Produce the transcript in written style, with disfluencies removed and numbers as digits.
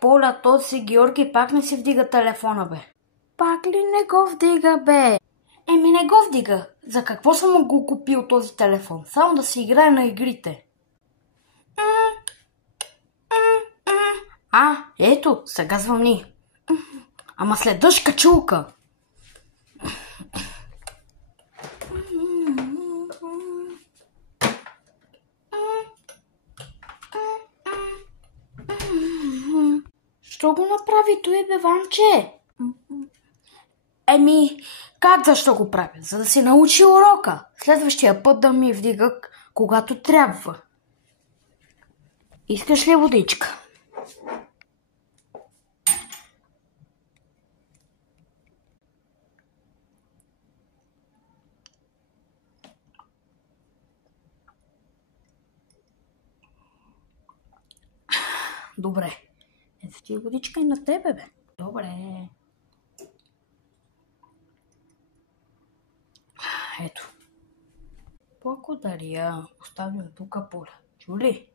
Поля, този Георги пак не си вдига телефона, бе. Пак ли не го вдига, бе? Не го вдига. За какво съм го купил този телефон? Само да си играе на игрите. Ето, сега звъни. Ама след дъжд качулка. Що го направи той, бе, Ванче? Как защо го правя? За да си научи урока. Следващия път да ми вдига, когато трябва. Искаш ли водичка? Добре. Ето ти е водичка и на тебе, бе. Добре. Ето. Благодаря. Оставям тук, Поля. Чули?